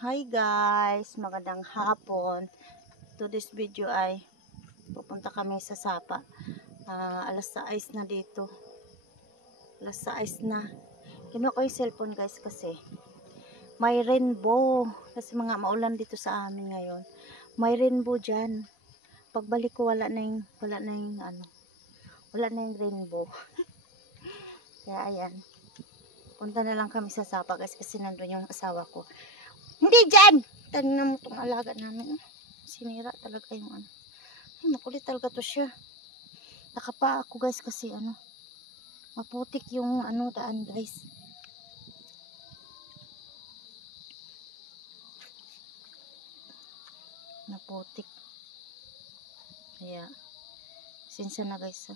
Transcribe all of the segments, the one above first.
Hi guys, magandang hapon. Today's video ay pupunta kami sa Sapa. Alas 6 na dito. Alas 6 na. Kinuha ko yung cellphone guys kasi may rainbow. Kasi mga maulan dito sa amin ngayon. May rainbow dyan. Pagbalik ko wala na yung rainbow. Kaya ayan. Punta na lang kami sa Sapa guys kasi nandun yung asawa ko. Hindi dyan! Tingnan mo itong alaga namin. Sinira talaga yung ano. Ay, makulit talaga to siya. Nakapa ako guys kasi maputik yung daan guys. Maputik. Kaya, sinsa na guys.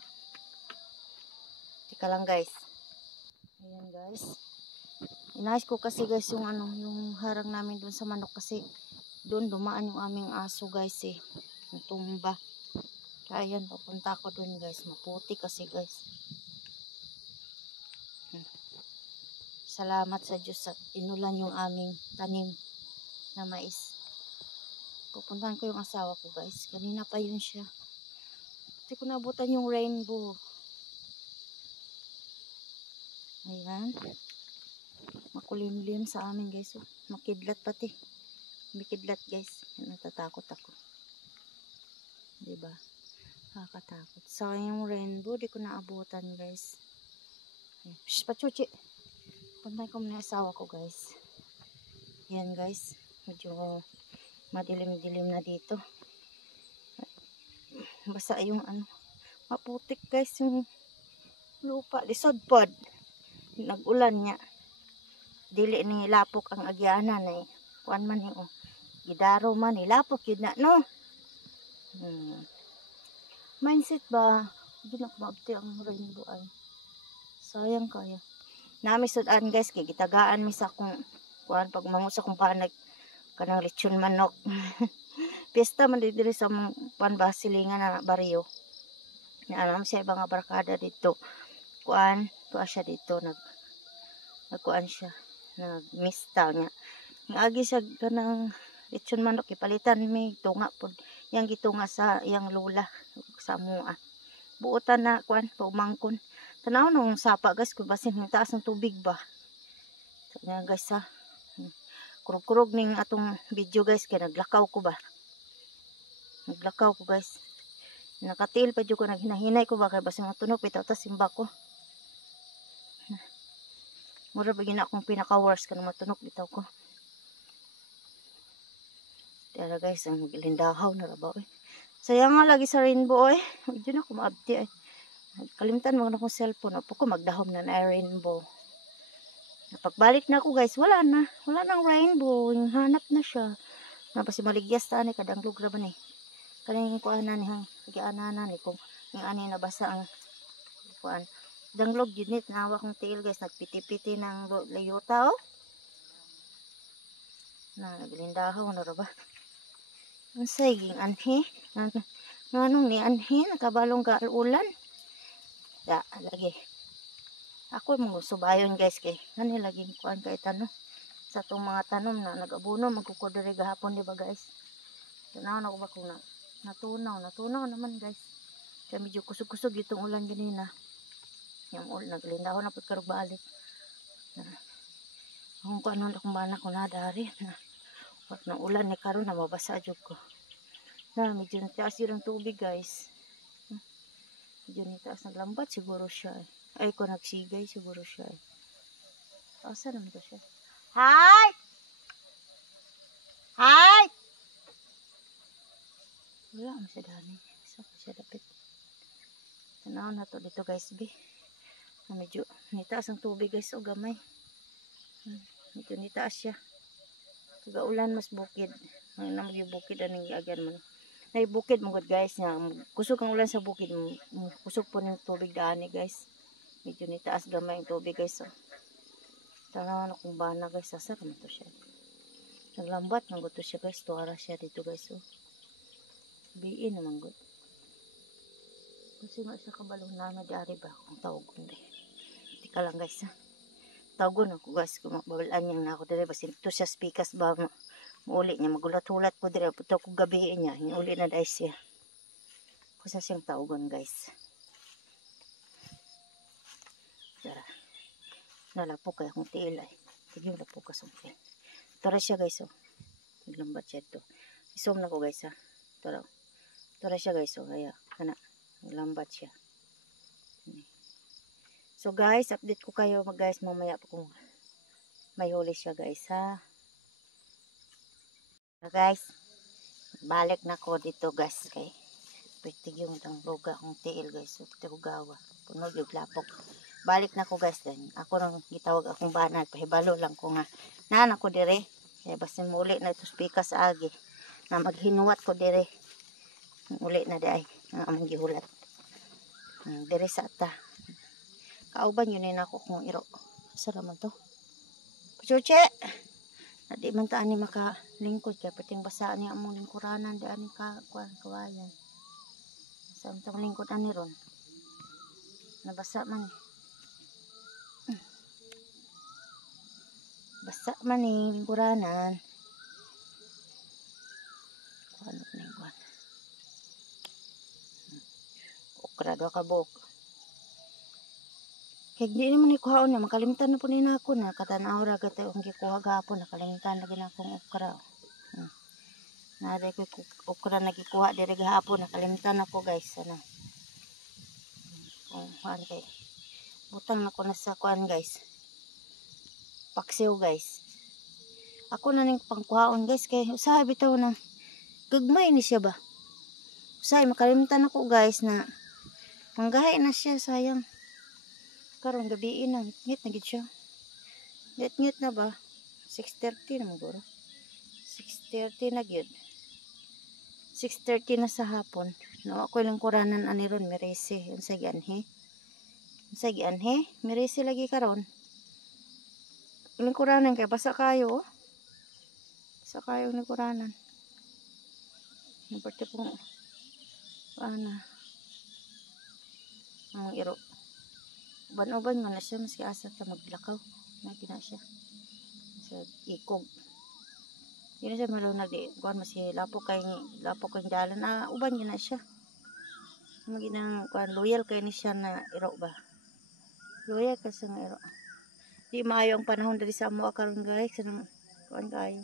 Tika lang guys. Ayan guys. Inayos ko kasi guys yung yung harang namin dun sa manok kasi doon dumaan yung aming aso guys natumba. Kaya ayan, papunta ako dun guys. Maputik kasi guys. Salamat sa Diyos at inulan yung aming tanim na mais. Pupuntahan ko yung asawa ko guys. Kanina pa yun siya. Hindi ko nabutan yung rainbow. Ayan. Makulimlim sa amin guys. Makidlat pati. Makidlat guys. Natatakot ako. Diba? Nakakatakot. Sayang yung rainbow. Di ko naabutan guys. Shh, pachuchi. Puntahan ko muna yung asawa ko guys. Ayan guys. Medyo madilim-dilim na dito. Basa yung maputik guys yung lupa. Lisod pod. Nag-ulan niya. Dili ni lapok ang agyanan kuan man gidaro man lapok yun na no. Mindset ba? Hindi na kumabti ang rainbow ay. Sayang kaya. Nami sudan guys kay gitagaan mi sa kung kuan pag mangusa kung panag kanang lechon manok. Piyesta man diri sa panbasilingan na baryo. Na alam siya ibang barkada dito. Kuan tuwa siya dito nagkuan siya. Nagmista nga. Ang agi sa kanang lechon manok ipalitan may tunga pod. Yang gitunga sa yang lula sa mua. Buotan na kuan paumangkon. Tanaw nung Sapa guys kung basin yung taas ng tubig ba. So, nga guys kurog-kurog ning atong video guys kaya naglakaw ko ba. Naglakaw ko guys. Nakatil pa jud ko naghinahinay ko ba kay basin matunog bitaw ta simba ko. Mura bagin akong pinaka-worst kanang matunog bitaw ko. Tara guys, ang maglindahaw na rabaw sayang nga lagi sa rainbow Medyo na kumabti Kalimtan mo na akong cellphone. Apo ko magdahom na rainbow. Pagbalik na ako guys, wala nang rainbow. Hanap na siya. Napasi maligyas ta kadang lugra ba ni. Kaning kuanan ni hang giananan ni kung yung ani nabasa ang kuan. Danglog unit na hawak kong tail guys, nagpiti-piti ng layuta naglindahaw na ra ba. Ang saging anhi. Nganong ni anhi nakabalong ka ulan. Lagi. Ako mong subayon guys kay ngani lagi kuan kay tanong sa tong mga tanom na nag-abuno magkukodere gahapon di ba guys. Tanaw na ko ba kung natunaw naman guys. Kaya medyo kusog-kusog itong ulan ganina. Yung ulan naglindaw na pud karog balik. Kung ano na kung bana ko na dari na wag na ulan ni karon na mabasa jud ko. Medyo nataas yung tubig guys. Medyo nataas naglambat siguro siya Ay ko nagsigay siguro siya Asa naman to siya? Hi! Hi! Wala mo siya dami. Isa pa siya dapit. Tanaw na to dito guys bi. Medyo nitaas ang tubig guys gamay. Medyo nitaas siya. Ulan mas bukid. Ang namag yung bukid aning giagyan man. Nay bukid mo guys nga kusog ang ulan sa bukid kusog po ng tubig daani guys. Medyo nitaas gamay ang tubig guys Tanaw na kung bana guys asa naman to siya. Naglambat nang gusto siya guys tuara siya dito guys biin naman good. Kasi nga siya kabalong na di ari ba kung tawag kundi. Tika lang guys Tagon ako guys, kung mababalaan niya na ako dire basin to siya speakers ba muuli niya magulat-hulat ko dire puto ko gabi niya uli na dai siya. Kusa siyang taugon guys. Tara. Nalapo kay akong tiil ay. Tigyo na po kasungkin. Tara siya guys oh. Naglambat siya ito. Isom na ko guys ha. Tara. Tara siya guys oh. Kaya kana. Naglambat siya. So guys, update ko kayo guys mamaya pa kung may huli siya guys ha. So guys, balik na ko dito guys kay pitig yung tangloga kong tiil guys. So pitig gawa. Punog yung lapok. Balik na ko guys din. Ako nang gitawag akong banal. Pahibalo lang ko nga. Naan ako dire. Kaya basta muli na ito speaker sa agi. Na maghinuwat ko dire. Muli na di ay. Ang amang gihulat. Dire sa ata. Kauban yun na ako kung iro. Sara man to. Pachuche! Di man taan ni makalingkod. Kaya pating basaan niya among lingkuranan. Di ani kawayan. Saan itong lingkod ani ron. Nabasa man. Basa man ni lingkuranan. Ano na yung buwan. Okra do kabok. Kaya di naman ikuhaon na. Makalimutan na po nina ako na. Katanaw ra gata yung gikuha gapon. Nakalimutan na gina akong okra. Nari ko okra na gikuha. Dari gahapon. Nakalimutan na ko guys. Ano. Kuhaan kay. Butang na ko na sa kuhaan guys. Paksiw guys. Ako na ning pangkuhaon guys. Kaya usahay bitaw na. Gagmay ni siya ba? Usahay makalimutan ako guys na. Manggahay na siya sayang. Karon gabi na. Ngit na gid siya. Ngit na ba? 6:30 na maguro. 6:30 na gyud. 6:30 na sa hapon. No, ako lang kuranan ani ron Merese. Unsa gianhe? Unsa gianhe? Merese lagi karon. Ilang kuranan kay basa kayo. Oh. Basa kayo ni kuranan. Naparte pong ana. Ang iro. Uban-uban man na siya maski asa ta maglakaw. Nagina siya. Sa ikog. Dili siya malunag di. Kuan mas lapo kay dalan. Uban yun na siya. Maginang kuan loyal kay ni siya na iro ba. Loyal kasi nga iro. Di maayo ang panahon diri sa amo karon guys. Kanang kuan kayo.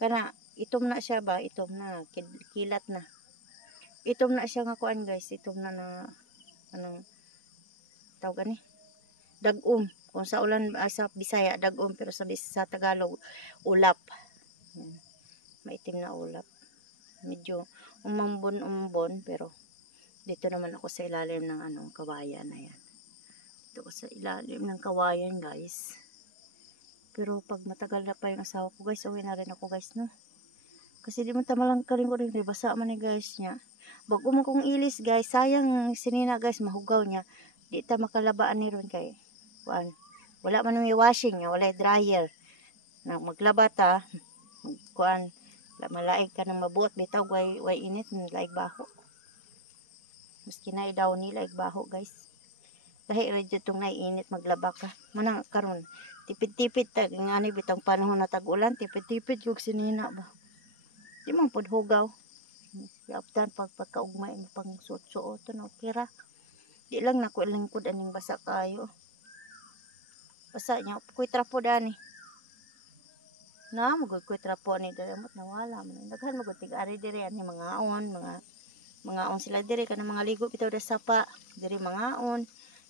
Kana itom na siya ba? Itom na kilat na. Itom na siya nga kuan guys. Itom na anong tawag ni? Dagom. Kung sa ulan sa Bisaya dagom pero sa Tagalog ulap. Maitim na ulap. Medyo umambon pero dito naman ako sa ilalim ng kawayan na yan. Dito ako sa ilalim ng kawayan guys. Pero pag matagal na pa yung asawa ko guys, uwi na rin ako guys no. Kasi di man tamalang kaling ko rin, basa man ni guys niya. Bago mo kong ilis guys, sayang sinina guys, mahugaw niya. Di ta makalabaan ni ron kay kuan. Wala man may washing niya, wala dryer. Na maglaba ta, kuan, malaig ka nang mabuot bitaw way init, laig baho. Maski na daw nila laig baho guys. Dahil radyo itong naiinit maglaba ka. Manang karon tipid-tipid ta ngani bitang panahon na tag-ulan, tipid-tipid yung sinina ba. Di man pod hugaw. Yaptan pagkaugmay mo pang suot-suot no kira. Di lang nako lingkod aning basa kayo. Basa niya kuy trapo dani. Na magud kuy trapo ni diri amot nawala man. Daghan magud tig-ari diri ani mga on sila diri kana mga ligo bitaw da sapa diri mga on.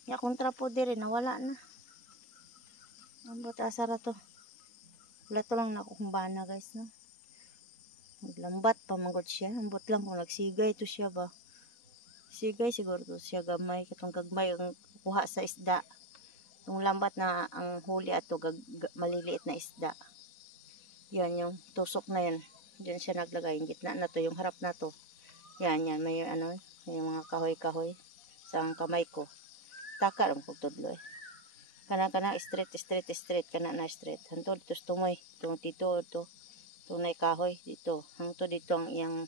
Ya kung trapo diri nawala na. Ambot asara to. Wala to lang nako kumbana guys no. Lambat pa manggod siya. Ambot lang kung nagsigay to siya ba. Sigay siguro to siya gamay. Katong gagmay ang kuha sa isda. Yung lambat na ang huli ato maliliit na isda. Yan yung tusok na yan. Diyan siya naglagay. Yung gitna na to. Yung harap na to. Yan. May may mga kahoy-kahoy. Sa kamay ko. Taka lang kong tudlo eh. Kana straight. Kana na straight. Hanto dito tumoy. Itong tito ito. Tunay kahoy dito. Hangto dito ang iyang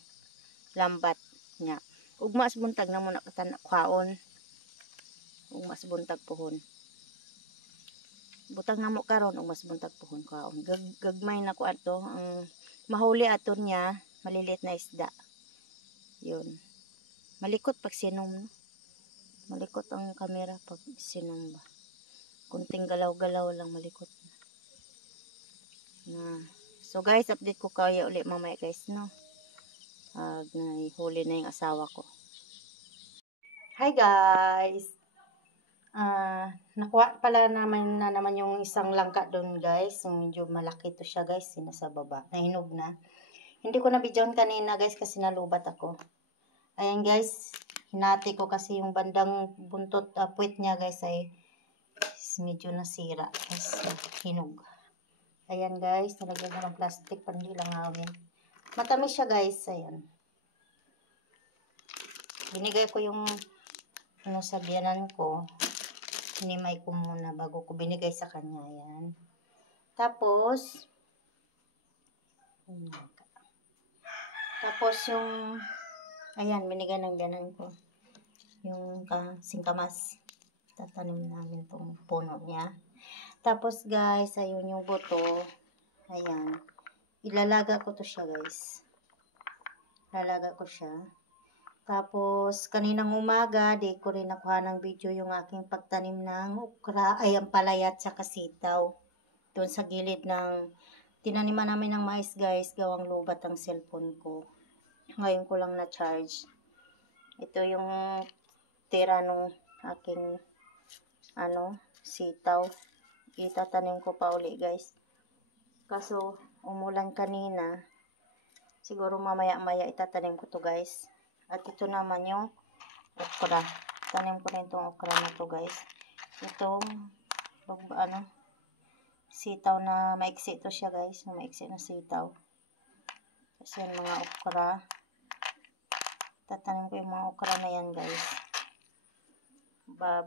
lambat niya. Ugmas buntag na muna kaon. Ugmas buntag pohon. butang namo karon og mas buntag puhon kaon. Gagmay na ko ato ang mahuli aton niya, maliliit na isda. Yun. Malikot pag sinom, no? Malikot ang camera pag sinom ba. Kunting galaw-galaw lang malikot na. So guys, update ko kayo ulit mamaya guys, no? Nahuli na yung asawa ko. Hi guys! Nakuha pala naman yung isang langka doon guys. Yung medyo malaki to siya guys. Nasa baba. Nahinog na. Hindi ko na videoan kanina guys kasi nalubat ako. Ayan guys. Hinati ko kasi yung bandang buntot puwit niya guys ay medyo nasira. Guys, hinog. Ayan guys. Nalagyan ko ng plastic para hindi lang awin. Matamis siya guys. Ayan. Binigay ko yung sa biyanan ko. Hinimay ko muna bago ko binigay sa kanya. Ayan. Tapos yung ayan, binigay ng biyanan ko. Yung singkamas. Tatanim namin tong puno niya. Tapos guys, ayun yung buto. Ayan. Ilalaga ko to siya guys. Lalaga ko siya. Tapos, kaninang umaga, di ko rin nakuha ng video yung aking pagtanim ng okra, ay ang palaya at saka sitaw. Doon sa gilid ng, tinaniman namin ng mais guys, gawang lubat ang cellphone ko. Ngayon ko lang na-charge. Ito yung tira nung aking, sitaw. Itatanim ko pa uli guys. Kaso, umulan kanina. Siguro mamaya-maya itatanim ko to guys. At ito naman yung okra. Tanim ko rin itong okra na to guys. Itong sitaw na maiksi ito siya guys. Yung maiksi na sitaw. Kasi yung mga okra. Tatanim ko yung mga okra na yan guys.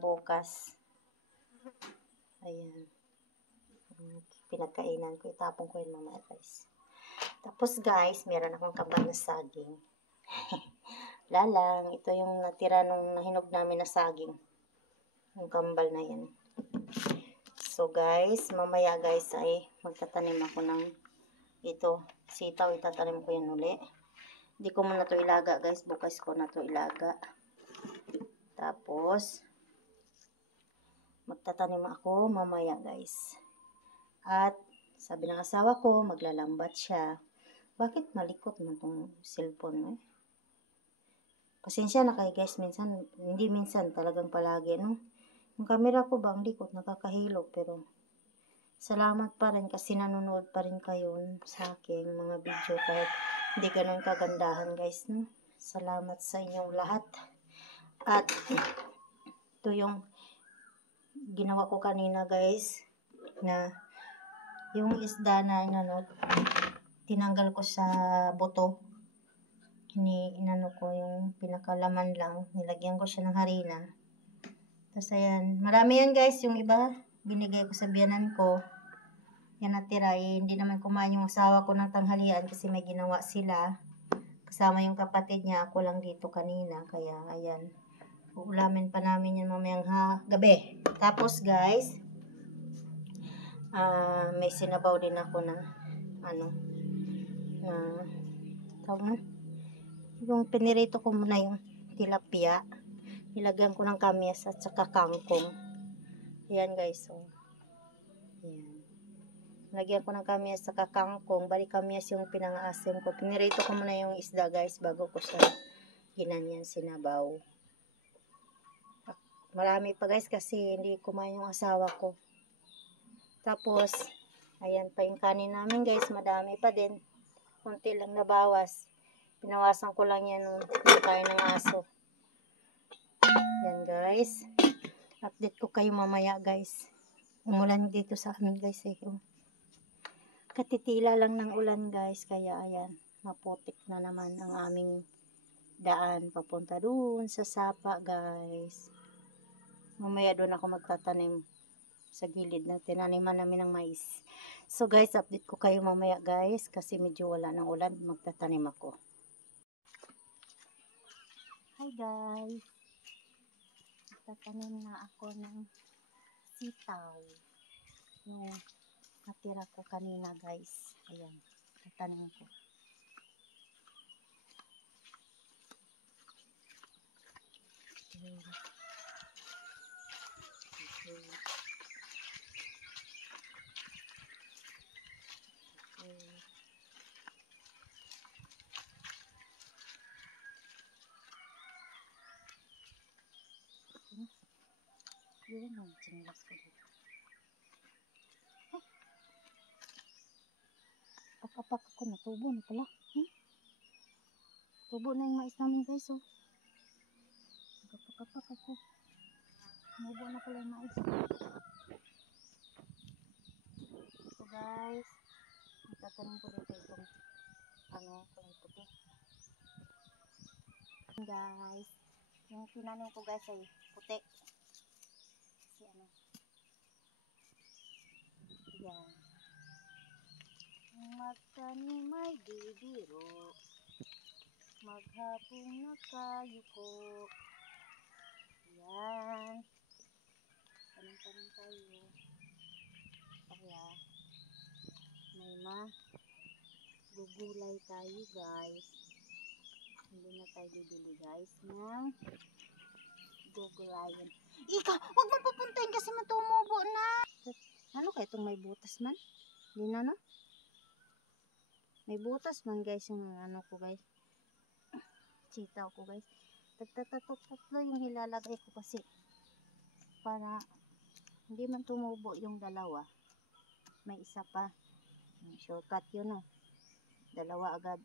Bukas. Ayan. Pinagkainan ko. Itapon ko yun mamaya guys. Tapos guys, meron akong kambal na saging. Lalang, ito yung natira nung nahinog namin na saging. Yung kambal na yan. So guys, mamaya guys ay magtatanim ako ng ito, sitaw. Itatanim ko yan uli. Hindi ko muna to ilaga guys. Bukas ko na to ilaga. Tapos, magtatanim ako mamaya guys. At sabi ng asawa ko, maglalambat siya. Bakit malikot man tong cellphone Pasensya na kayo guys, hindi minsan, talagang palagi, no? Yung camera ko bang likot, nakakahilo, pero salamat pa rin kasi nanonood pa rin kayo sa aking mga video kahit hindi ganun kagandahan guys, no? Salamat sa inyong lahat. At ito yung ginawa ko kanina guys, na yung isda na tinanggal ko sa buto. Inano ko yung pinakalaman lang. Nilagyan ko siya ng harina. Tapos ayan. Marami yan guys. Yung iba, binigay ko sa biyanan ko. Yan natira. Hindi naman kumain yung asawa ko ng tanghalian kasi may ginawa sila. Kasama yung kapatid niya. Ako lang dito kanina. Kaya ayan. Uulamin pa namin yan mamayang gabi. Tapos guys, may sinabaw din ako na yung pinirito ko muna yung tilapia. Nilagyan ko ng kamyas at saka kangkong. Ayan guys. So, ayan. Nilagyan ko ng kamyas at saka kangkong. Bali kamyas yung pinang-asim ko. Pinirito ko muna yung isda guys bago ko siya ginanyan sinabaw. Marami pa guys kasi hindi kumain yung asawa ko. Tapos, ayan pa yung kanin namin guys. Madami pa din. Kunti lang nabawas. Pinawasan ko lang yan nung kain ng aso. Yan guys. Update ko kayo mamaya guys. Umulan dito sa amin guys. Katitila lang ng ulan guys. Kaya ayan. Maputik na naman ang aming daan. Papunta doon sa sapa guys. Mamaya doon ako magtatanim sa gilid na tinaniman namin ng mais. So guys, update ko kayo mamaya guys. Kasi medyo wala ng ulan. Magtatanim ako. Hi guys. Tatanim na ako ng sitaw. Nung natira ko kanina guys. Ayan, tatanim ko. Okay. Okay. Okay. Yun ang sinilas ko dito. Pag-apak ako, natubo na pala. Tubo na yung mais namin guys, oh. Pag-apak ako. Tubo na pala yung mais. So guys, tatanim ko dito itong kulay puti. Guys, yung tinanim ko guys ay puti. Kasi yan. Magtanim ay bibiro, maghapong nakayuko. Yan. Tanim-tanim tayo. Kaya, may gugulay tayo guys. Hindi na tayo bibili guys ng gugulayan. Ikaw, huwag mo pupuntahin kasi matumubo na. Ano kaya itong may butas man? Hindi na no? May butas man guys yung ko guys. Sitaw ko guys. Tatlo yung hilalagay ko kasi para hindi man tumubo yung dalawa. May isa pa. Shortcut yun no. Dalawa agad.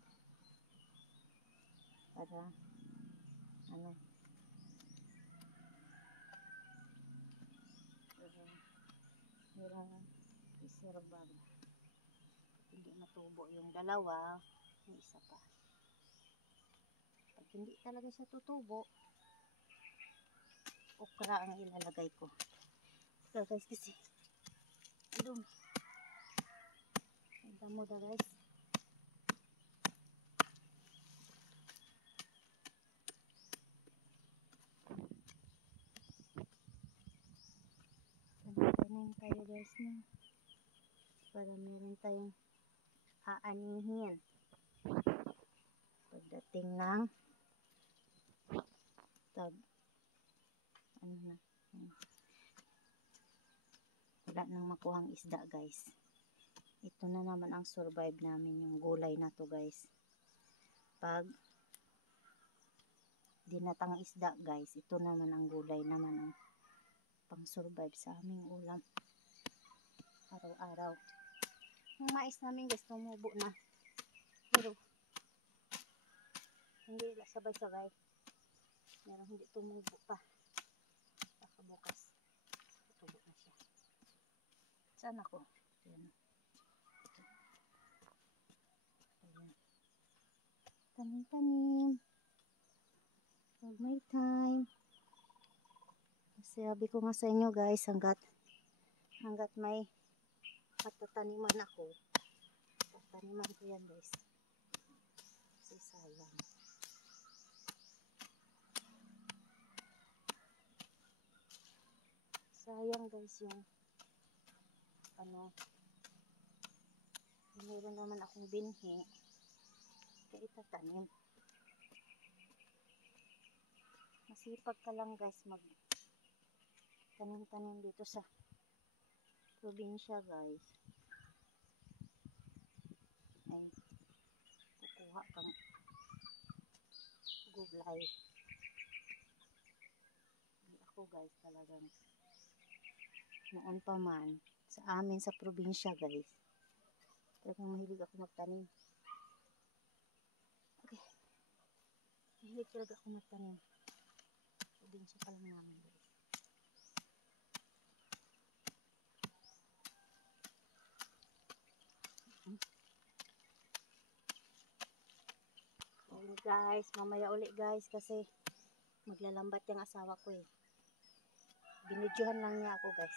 Para meron reservado. Hindi matubo yung dalawa. May isa pa. Pag hindi talaga siya tutubo, okra ang ilalagay ko. So guys, kasi dumi. Ang damo da guys. Tanim tayo guys na. Para meron tayong aanihin. Pagdating ng wala nang makuhang isda guys. Ito na naman ang survive namin, yung gulay na to guys. Pag dinatang isda guys, ito naman ang gulay naman ang pang survive sa aming ulam araw-araw. Yung mais namin guys tumubo na, pero hindi sabay-sabay. Meron hindi tumubo pa. Baka bukas tubo na siya. Saan ako? Ayan. Ayan. Tanim-tanim pag may time. Sabi ko nga sa inyo guys, hanggat may patataniman ako, tataniman ko yan guys. Kasi sayang. Sayang guys yung meron naman akong binhi kaya itatanim. Masipag ka lang guys mag tanim-tanim dito sa probinsya guys. Ay kukuha kang gulay. Ako guys talagang noon pa man sa amin sa probinsya guys, talagang mahilig ako magtanim. Okay, mahilig talaga ako magtanim. Probinsya pa lang namin guys. Okay guys, mamaya uli guys kasi maglalambat yung asawa ko eh. Binidyohan lang niya ako guys.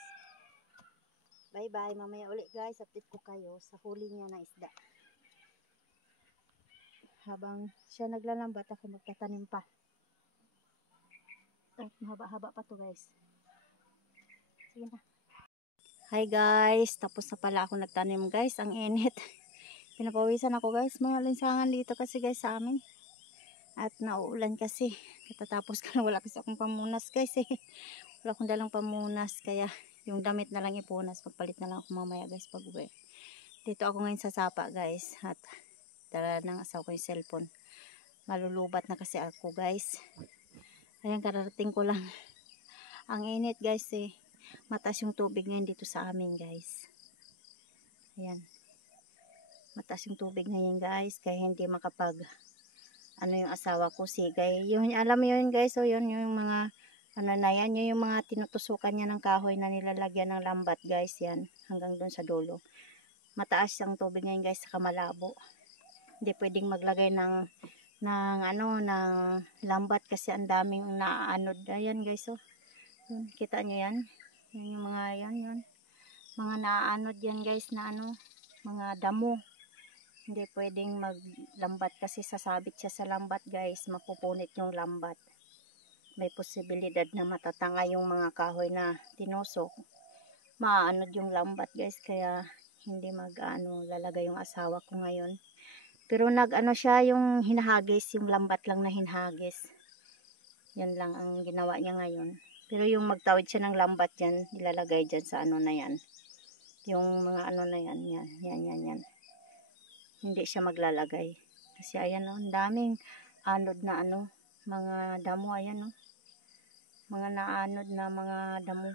Bye bye, mamaya uli guys, update ko kayo sa huli niya na isda. Habang siya naglalambat, ako magtatanim pa. At mahaba-haba pa to guys. Sige na. Hi guys, tapos na pala ako nagtanim guys. Ang init. Pinapawisan ako guys. Mga linsangan dito kasi guys sa amin. At nauulan kasi. Katatapos ka na, wala kasi akong pamunas guys eh. Wala akong dalang pamunas. Kaya yung damit na lang ipunas. Pagpalit na lang ako mamaya guys pag uwi. Dito ako ngayon sa sapa guys. At dala ng asawa ko yung cellphone. Malulubat na kasi ako guys. Ayan, kararating ko lang. Ang init guys eh. Mataas yung tubig ngayon dito sa amin guys. Ayan. Mataas yung tubig ngayon guys. Kaya hindi makapag ano yung asawa ko sigay. Yun, alam mo yun guys. So yun yung mga ano na yan. Yun yung mga tinutusukan niya ng kahoy na nilalagyan ng lambat guys. Yan. Hanggang doon sa dulo. Mataas ang tubig ngayon guys. Saka malabo. Hindi pwedeng maglagay ng ano ng lambat kasi ang daming naaanod. Ayan guys. So yun, kita nyo yan. Yan yung mga yan yun. Mga naaanod yan guys na ano. Mga damo. Hindi pwedeng maglambat kasi sasabit siya sa lambat guys. Mapupunit yung lambat. May posibilidad na matatanga yung mga kahoy na tinusok. Maaanod yung lambat guys. Kaya hindi lalagay yung asawa ko ngayon. Pero nag-ano siya yung hinahagis. Yung lambat lang na hinahagis. Yan lang ang ginawa niya ngayon. Pero yung magtawid siya ng lambat yan, ilalagay dyan sa ano na yan. Yung mga ano na yan, yan. Hindi siya maglalagay. Kasi ayan o, daming anod na ano, mga damo, ayan o. Mga naanod na mga damo.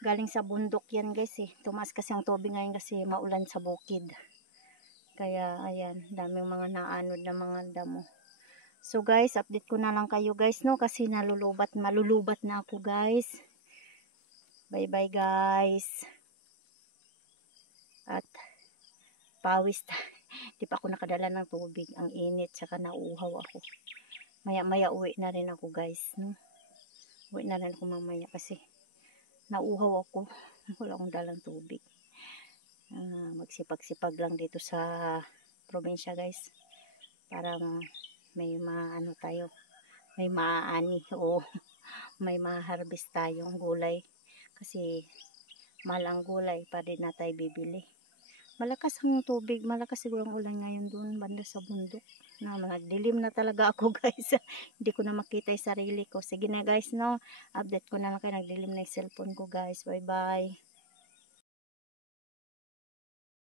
Galing sa bundok yan guys eh. Tumaas kasi ang tubig ngayon kasi maulan sa bukid. Kaya ayan, daming mga naanod na mga damo. So guys, update ko na lang kayo guys no kasi malulubat na ako guys. Bye bye guys. At pawis di pa ako nakadala ng tubig. Ang init saka nauuhaw ako. Maya maya uwi na rin ako guys no. Uwi na rin ako mamaya kasi nauuhaw ako. Wala akong dalang tubig. Magsipag-sipag lang dito sa probinsya guys. Parang may maano tayo. May maaani o may ma-harvest tayong gulay kasi mahal ang gulay pa rin na tayo bibili. Malakas ang tubig, malakas siguro ang ulan ngayon doon banda sa bundok na dilim na talaga ako guys. Hindi ko na makita yung sarili ko. Sige na guys no, update ko na lang kayo, nagdilim na yung cellphone ko guys. Bye bye.